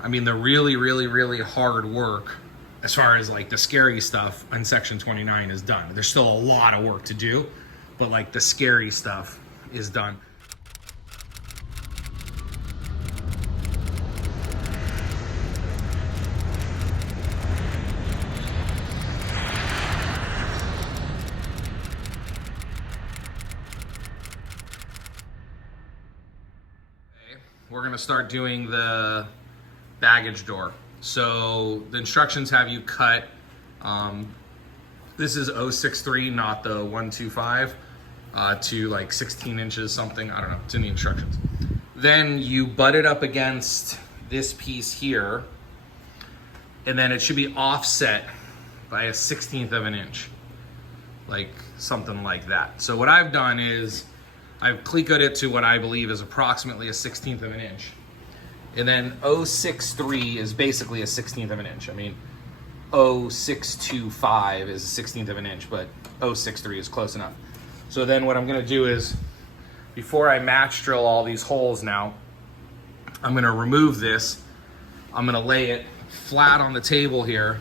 I mean, the really, really, really hard work, as far as like the scary stuff on section 29 is done. There's still a lot of work to do, but like the scary stuff is done. We're gonna start doing the baggage door. So the instructions have you cut, this is 063, not the 125, to like 16 inches something, I don't know, it's in the instructions. Then you butt it up against this piece here, and then it should be offset by a 1/16 of an inch, like something like that. So what I've done is I've clecoed it to what I believe is approximately a 1/16 of an inch. And then 063 is basically a 1/16 of an inch. I mean, 0.625 is a 1/16 of an inch, but 063 is close enough. So then what I'm gonna do is, before I match drill all these holes now, I'm gonna remove this. I'm gonna lay it flat on the table here,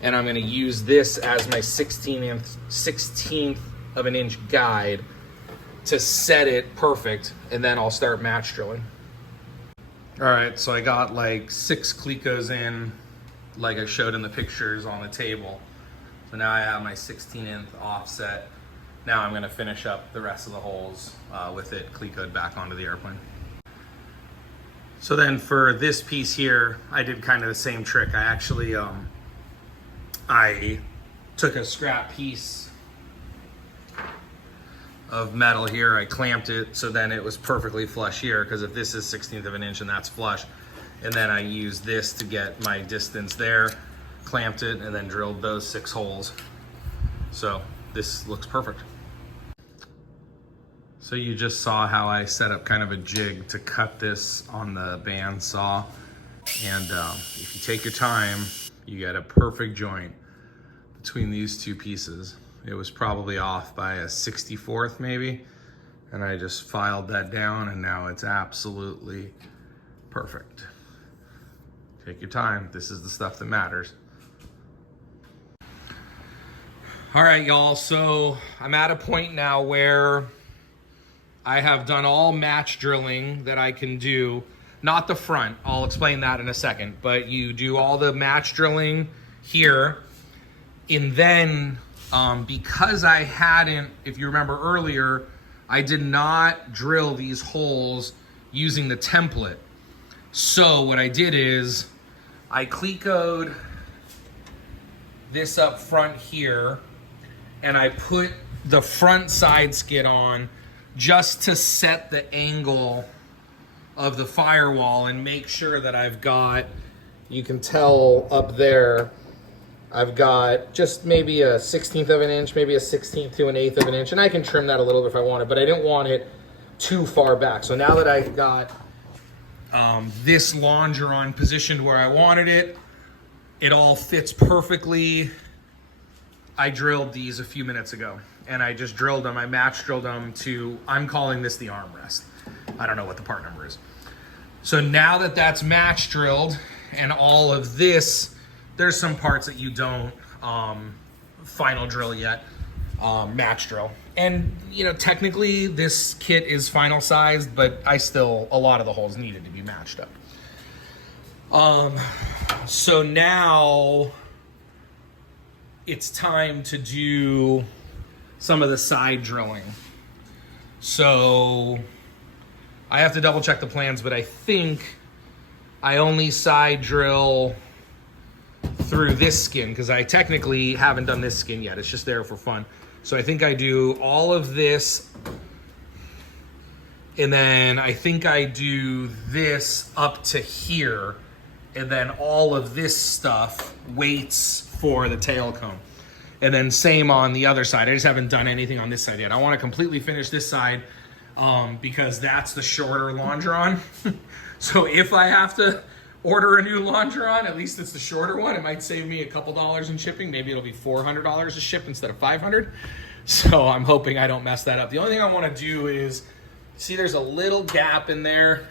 and I'm gonna use this as my 1/16 of an inch guide to set it perfect, and then I'll start match drilling. All right, so I got like 6 clecos in, like I showed in the pictures on the table. So now I have my 1/16 offset. Now I'm gonna finish up the rest of the holes with it clecoed back onto the airplane. So then for this piece here, I did kind of the same trick. I actually, I took a scrap piece of metal here, I clamped it so then it was perfectly flush here, because if this is 1/16 of an inch and that's flush, and then I used this to get my distance there, clamped it, and then drilled those 6 holes. So this looks perfect. So you just saw how I set up kind of a jig to cut this on the band saw, and if you take your time, you get a perfect joint between these 2 pieces. It was probably off by a 64th maybe, and I just filed that down, and now it's absolutely perfect. Take your time. This is the stuff that matters. All right, y'all, so I'm at a point now where I have done all match drilling that I can do. Not the front, I'll explain that in a second, but you do all the match drilling here, and then because I hadn't, if you remember earlier, I did not drill these holes using the template. So what I did is I clecoed this up front here, and I put the front side skid on just to set the angle of the firewall and make sure that I've got, you can tell up there, I've got just maybe a 1/16 of an inch, maybe a 1/16 to an 1/8 of an inch, and I can trim that a little bit if I wanted, but I didn't want it too far back. So now that I've got this longeron positioned where I wanted it, it all fits perfectly. I drilled these a few minutes ago, and I just drilled them, I match drilled them to, I'm calling this the armrest. I don't know what the part number is. So now that that's match drilled, and all of this, there's some parts that you don't final drill yet, match drill. And you know, technically this kit is final sized, but I still, a lot of the holes needed to be matched up. So now it's time to do some of the side drilling. So I have to double check the plans, but I think I only side drill through this skin, because I technically haven't done this skin yet. It's just there for fun. So I think I do all of this, and then I think I do this up to here, and then all of this stuff waits for the tail cone. And then same on the other side. I just haven't done anything on this side yet. I want to completely finish this side because that's the shorter longeron. So if I have to order a new longeron, at least it's the shorter one. It might save me a couple dollars in shipping. Maybe it'll be $400 to ship instead of $500. So I'm hoping I don't mess that up. The only thing I want to do is, see there's a little gap in there.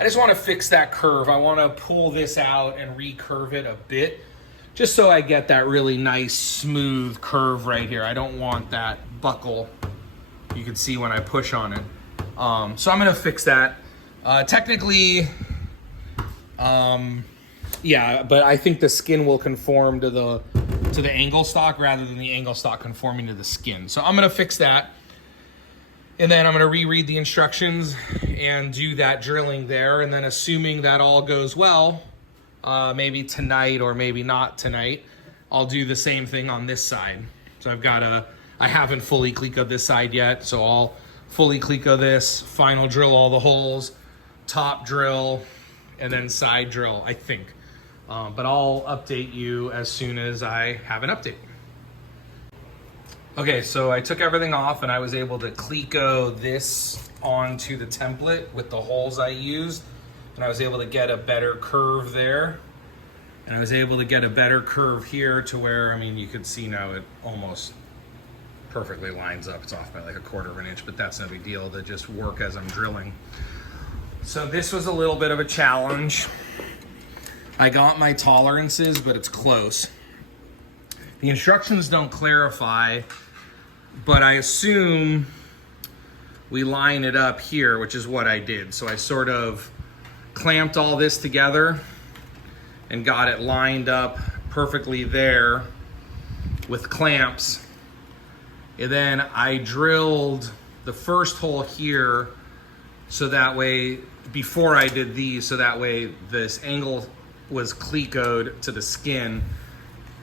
I just want to fix that curve. I want to pull this out and recurve it a bit, just so I get that really nice smooth curve right here. I don't want that buckle you can see when I push on it. So I'm gonna fix that. Technically, yeah, but I think the skin will conform to the angle stock rather than the angle stock conforming to the skin. So I'm gonna fix that. And then I'm gonna reread the instructions and do that drilling there. And then assuming that all goes well, maybe tonight or maybe not tonight, I'll do the same thing on this side. So I haven't fully clecoed this side yet, so I'll fully cleco this, final drill all the holes, top drill, and then side drill, I think. But I'll update you as soon as I have an update. Okay, so I took everything off and I was able to cleco this onto the template with the holes I used. And I was able to get a better curve there. And I was able to get a better curve here to where, I mean, you could see now it almost perfectly lines up. It's off by like 1/4 of an inch, but that's no big deal. They just work as I'm drilling. So this was a little bit of a challenge. I got my tolerances, but it's close. The instructions don't clarify, but I assume we line it up here, which is what I did. So I sort of clamped all this together and got it lined up perfectly there with clamps. And then I drilled the first hole here so that way, before I did these, so that way this angle was clecoed to the skin.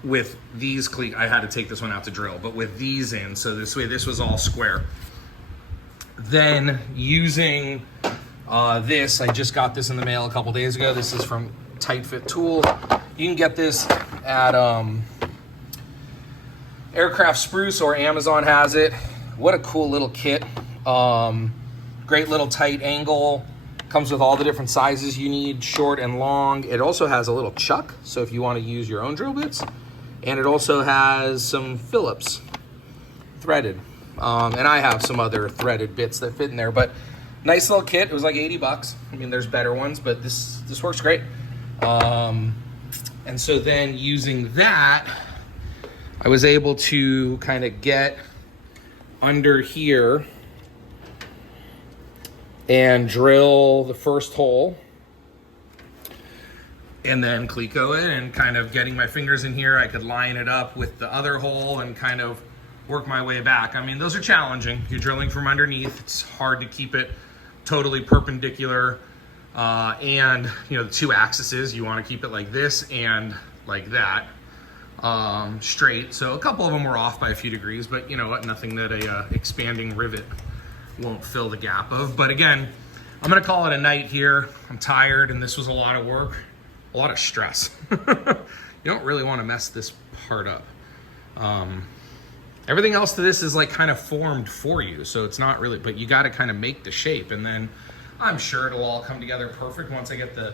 With these I had to take this one out to drill, but with these in, so this way this was all square. Then using this, I just got this in the mail a couple days ago. This is from Tight Fit Tool. You can get this at Aircraft Spruce, or Amazon has it. What a cool little kit. Great little tight angle. Comes with all the different sizes you need, short and long. It also has a little chuck, so if you want to use your own drill bits. And it also has some Phillips threaded. And I have some other threaded bits that fit in there, but nice little kit. It was like 80 bucks. I mean, there's better ones, but this works great. And so then using that, I was able to kind of get under here and drill the first hole and then cleco it, and kind of getting my fingers in here, I could line it up with the other hole and kind of work my way back. I mean, those are challenging. You're drilling from underneath. It's hard to keep it totally perpendicular. And you know, the two axes, you want to keep it like this and like that, straight. So a couple of them were off by a few degrees, but you know what, nothing that a expanding rivet won't fill the gap of. But again, I'm gonna call it a night here. I'm tired, and this was a lot of work, a lot of stress. You don't really want to mess this part up. Everything else to this is like kind of formed for you, so it's not really, but you got to kind of make the shape, and then I'm sure it'll all come together perfect once I get the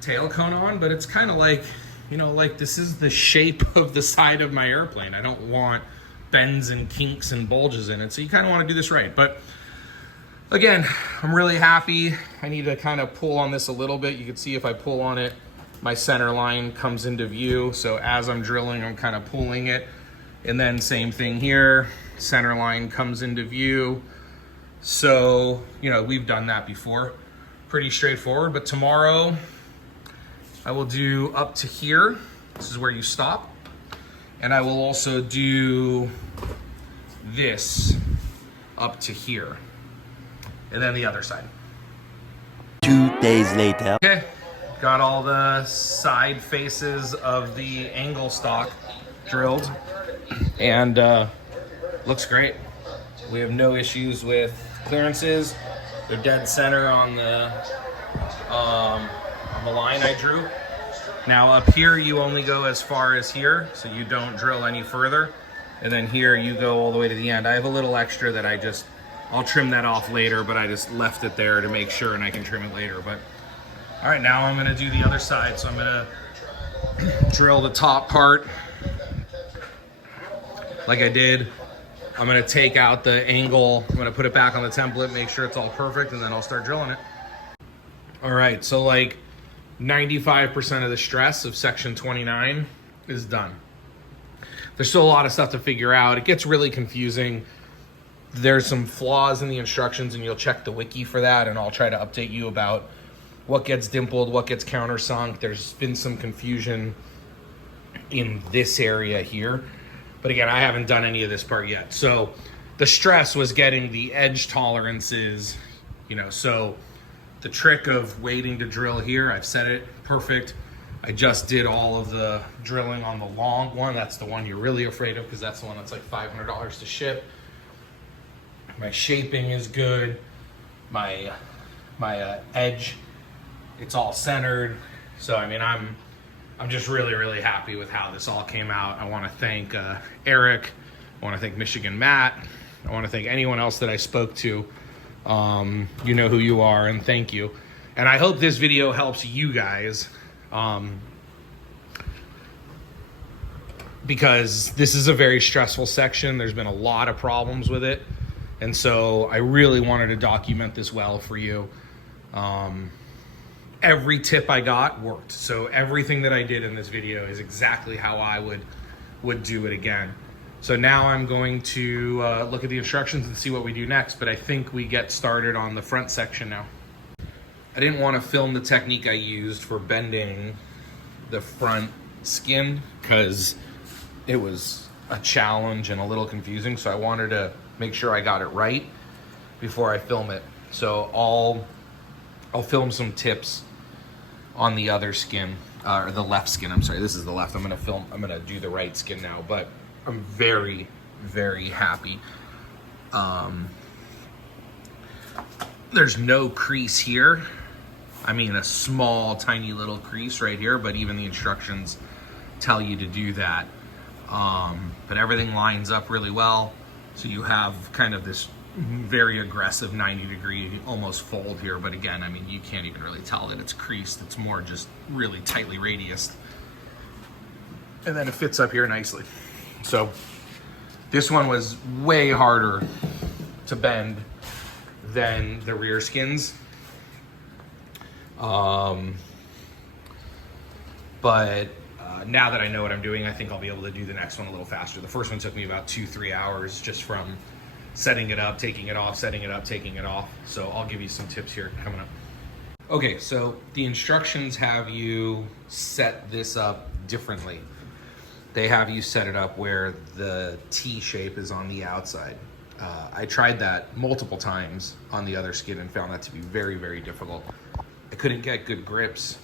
tail cone on. But it's kind of like, you know, like this is the shape of the side of my airplane. I don't want bends and kinks and bulges in it, so you kind of want to do this right. But again, I'm really happy. I need to kind of pull on this a little bit. You can see if I pull on it, my center line comes into view. So as I'm drilling, I'm kind of pulling it. And then same thing here, center line comes into view. So, you know, we've done that before. Pretty straightforward. But tomorrow I will do up to here. This is where you stop. And I will also do this up to here. And then the other side. 2 days later. Okay, got all the side faces of the angle stock drilled, and looks great. We have no issues with clearances. They're dead center on the line I drew. Now up here, you only go as far as here, so you don't drill any further. And then here, you go all the way to the end. I have a little extra that I'll trim that off later, but I just left it there to make sure, and I can trim it later. But all right, now I'm gonna do the other side. So I'm gonna drill the top part like I did. I'm gonna take out the angle. I'm gonna put it back on the template, make sure it's all perfect, and then I'll start drilling it. All right, so like 95% of the stress of section 29 is done. There's still a lot of stuff to figure out. It gets really confusing. There's some flaws in the instructions, and you'll check the wiki for that, and I'll try to update you about what gets dimpled, what gets countersunk. There's been some confusion in this area here. But again, I haven't done any of this part yet. So the stress was getting the edge tolerances, you know, so the trick of waiting to drill here, I've set it perfect. I just did all of the drilling on the long one. That's the one you're really afraid of because that's the one that's like $500 to ship. My shaping is good. My edge, it's all centered. So I mean, I'm just really happy with how this all came out. I want to thank Eric. I want to thank Michigan Matt. I want to thank anyone else that I spoke to. You know who you are, and thank you. And I hope this video helps you guys, because this is a very stressful section. There's been a lot of problems with it, and so I really wanted to document this well for you. Every tip I got worked, so everything that I did in this video is exactly how I would do it again. So now I'm going to look at the instructions and see what we do next, but I think we get started on the front section now. I didn't want to film the technique I used for bending the front skin because it was a challenge and a little confusing, so I wanted to make sure I got it right before I film it. So I'll film some tips on the other skin, or the left skin. I'm sorry, this is the left. I'm gonna do the right skin now, but I'm very happy. There's no crease here. I mean, a small, tiny little crease right here, but even the instructions tell you to do that. But everything lines up really well. So you have kind of this very aggressive 90-degree almost fold here. But again, I mean, you can't even really tell that it's creased. It's more just really tightly radiused. And then it fits up here nicely. So this one was way harder to bend than the rear skins. But now that I know what I'm doing, I think I'll be able to do the next one a little faster. The first one took me about 2-3 hours just from setting it up, taking it off, setting it up, taking it off. So I'll give you some tips here coming up. Okay, so the instructions have you set this up differently. They have you set it up where the T shape is on the outside. I tried that multiple times on the other skin and found that to be very difficult. I couldn't get good grips.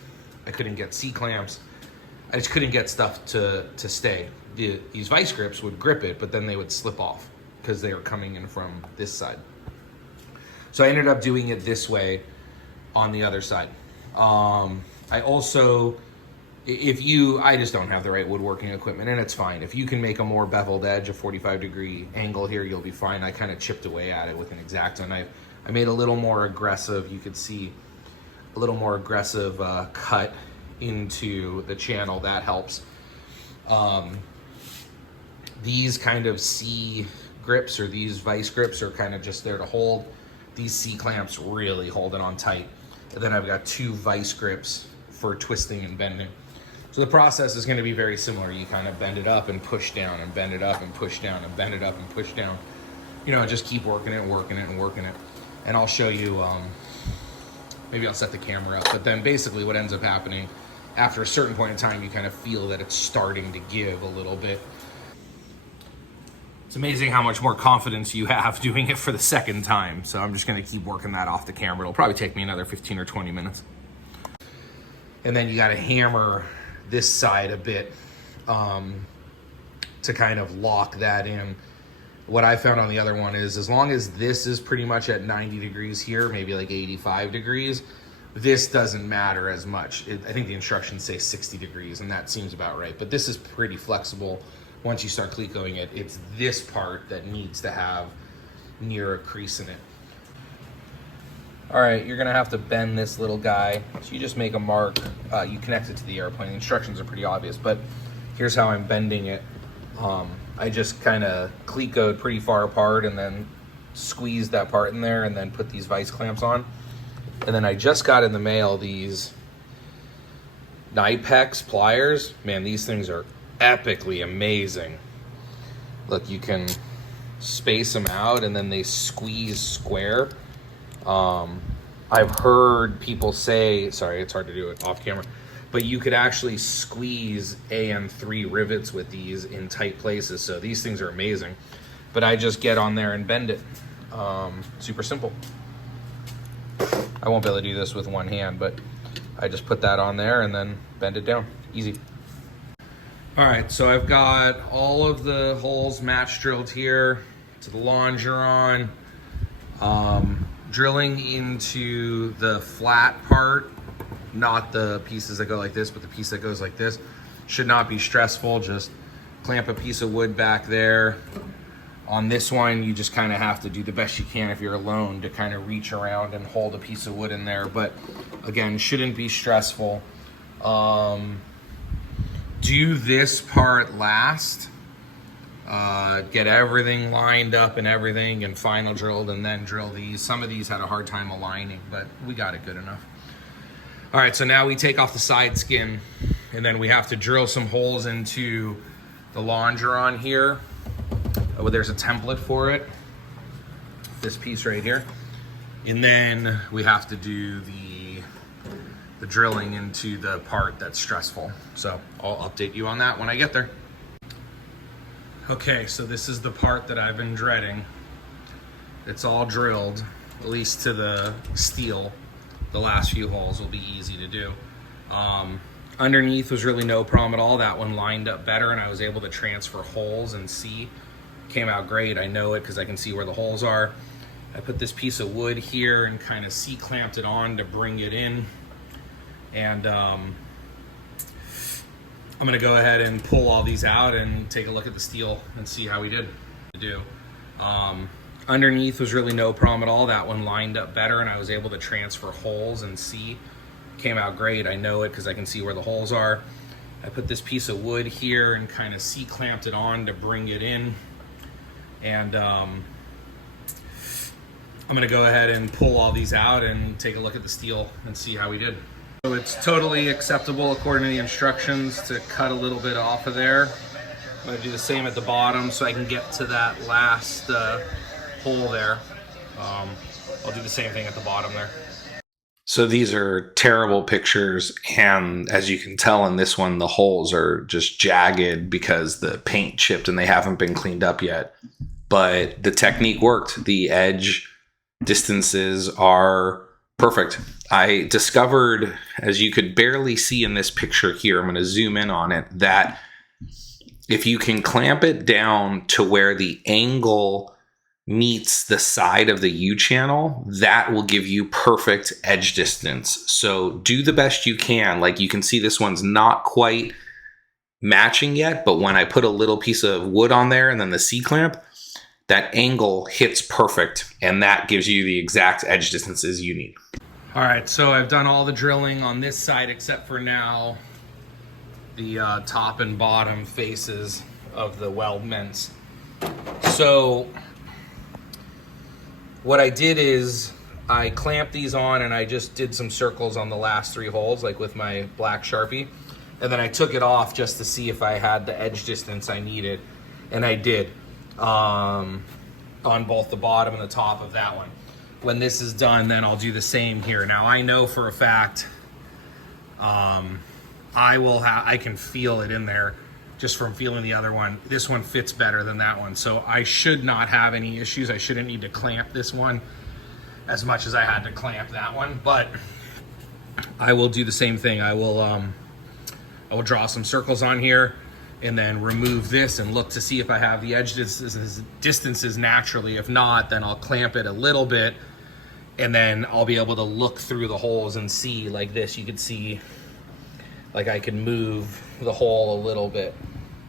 I couldn't get C-clamps. I just couldn't get stuff to stay. These vice grips would grip it, but then they would slip off because they were coming in from this side. So I ended up doing it this way on the other side. I also, I just don't have the right woodworking equipment, and it's fine. If you can make a more beveled edge, a 45-degree angle here, you'll be fine. I kind of chipped away at it with an X-Acto knife. I made a little more aggressive, you could see a little more aggressive cut into the channel. That helps. These kind of C grips or these vice grips are kind of just there to hold. These C clamps really hold it on tight. And then I've got 2 vice grips for twisting and bending. So the process is going to be very similar. You kind of bend it up and push down, and bend it up and push down, and bend it up and push down. You know, just keep working it, working it, and working it. And I'll show you, maybe I'll set the camera up, but then basically what ends up happening, after a certain point in time, you kind of feel that it's starting to give a little bit. It's amazing how much more confidence you have doing it for the second time. So I'm just gonna keep working that off the camera. It'll probably take me another 15 or 20 minutes. And then you gotta hammer this side a bit to kind of lock that in. What I found on the other one is as long as this is pretty much at 90 degrees here, maybe like 85 degrees, this doesn't matter as much. I think the instructions say 60 degrees, and that seems about right. But this is pretty flexible. Once you start clecoing it, it's this part that needs to have near a crease in it. All right, you're gonna have to bend this little guy. So you just make a mark, you connect it to the airplane. The instructions are pretty obvious, but here's how I'm bending it. I just kind of clecoed pretty far apart and then squeezed that part in there and then put these vice clamps on. And then I just got in the mail these Knipex pliers. Man, these things are epically amazing. Look, you can space them out and then they squeeze square. I've heard people say, sorry, it's hard to do it off camera, but you could actually squeeze AM3 rivets with these in tight places. So these things are amazing. But I just get on there and bend it. Super simple. I won't be able to do this with one hand, but I just put that on there and then bend it down. Easy. All right, so I've got all of the holes match drilled here to the longeron. Drilling into the flat part, not the pieces that go like this, but the piece that goes like this. Should not be stressful. Just clamp a piece of wood back there. On this one, you just kind of have to do the best you can if you're alone to kind of reach around and hold a piece of wood in there. But again, shouldn't be stressful. Do this part last. Get everything lined up and everything and final drilled, and then drill these. Some of these had a hard time aligning, but we got it good enough. All right, so now we take off the side skin, and then we have to drill some holes into the longeron here. Oh, there's a template for it, this piece right here. And then we have to do the drilling into the part that's stressful. So I'll update you on that when I get there. Okay, so this is the part that I've been dreading. It's all drilled, at least to the steel. The last few holes will be easy to do. Underneath was really no problem at all. That one lined up better and I was able to transfer holes and see. Came out great. I know it because I can see where the holes are. I put this piece of wood here and kind of C-clamped it on to bring it in. And I'm gonna go ahead and pull all these out and take a look at the steel and see how we did. Underneath was really no problem at all. That one lined up better and I was able to transfer holes and see. Came out great. I know it because I can see where the holes are. I put this piece of wood here and kind of C-clamped it on to bring it in. And I'm gonna go ahead and pull all these out and take a look at the steel and see how we did. So it's totally acceptable according to the instructions to cut a little bit off of there. I'm gonna do the same at the bottom so I can get to that last hole there. I'll do the same thing at the bottom there. So these are terrible pictures, and as you can tell in this one, the holes are just jagged because the paint chipped and they haven't been cleaned up yet. But the technique worked. The edge distances are perfect. I discovered, as you could barely see in this picture here, I'm going to zoom in on it, that if you can clamp it down to where the angle meets the side of the U-channel, that will give you perfect edge distance. So do the best you can. Like you can see this one's not quite matching yet, but when I put a little piece of wood on there and then the C-clamp, that angle hits perfect, and that gives you the exact edge distances you need. All right, so I've done all the drilling on this side except for now the top and bottom faces of the weldments. So what I did is I clamped these on and I just did some circles on the last three holes, like with my black Sharpie. And then I took it off just to see if I had the edge distance I needed. And I did, on both the bottom and the top of that one. When this is done, then I'll do the same here. Now I know for a fact, I can feel it in there just from feeling the other one. This one fits better than that one. So I should not have any issues. I shouldn't need to clamp this one as much as I had to clamp that one, but I will do the same thing. I will draw some circles on here and then remove this and look to see if I have the edge distances naturally. If not, then I'll clamp it a little bit and then I'll be able to look through the holes and see like this. You could see like I can move the hole a little bit.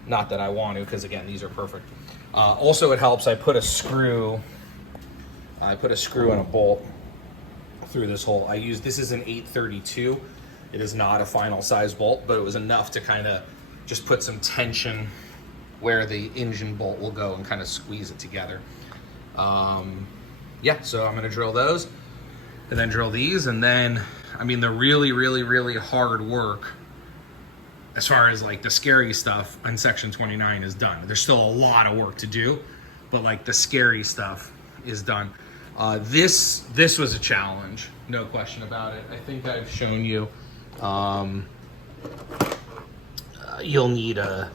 Not that I want to, because again, these are perfect. Also, it helps. I put a screw and a bolt through this hole. This is an 832. It is not a final size bolt, but it was enough to kind of just put some tension where the engine bolt will go and kind of squeeze it together. Yeah, so I'm going to drill those. and then drill these. And then, I mean, the really hard work as far as like the scary stuff on section 29 is done. There's still a lot of work to do, but like the scary stuff is done. This was a challenge, no question about it. I think I've shown you. You'll need an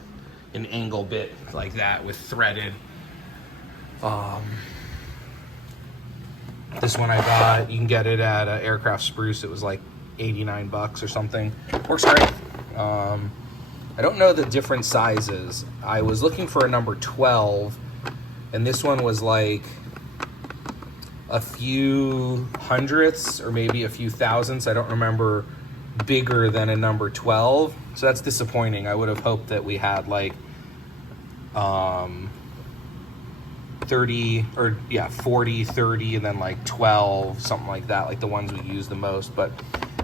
angle bit like that with threaded. This one I got, you can get it at Aircraft Spruce. It was like 89 bucks or something. Works great. I don't know the different sizes. I was looking for a number 12, and this one was like a few hundredths or maybe a few thousandths. I don't remember bigger than a number 12. So that's disappointing. I would have hoped that we had like 30 or 40, 30, and then like 12, something like that, like the ones we use the most. But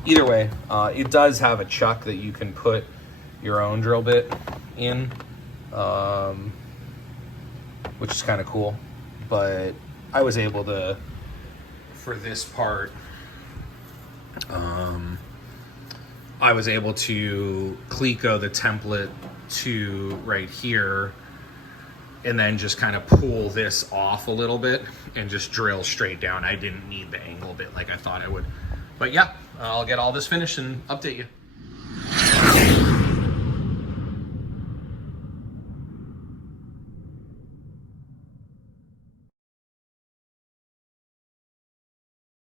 either way, it does have a chuck that you can put your own drill bit in, which is kind of cool. But I was able to, for this part, I was able to Cleco the template to right here, and then just kind of pull this off a little bit and just drill straight down. I didn't need the angle bit like I thought I would. But yeah, I'll get all this finished and update you.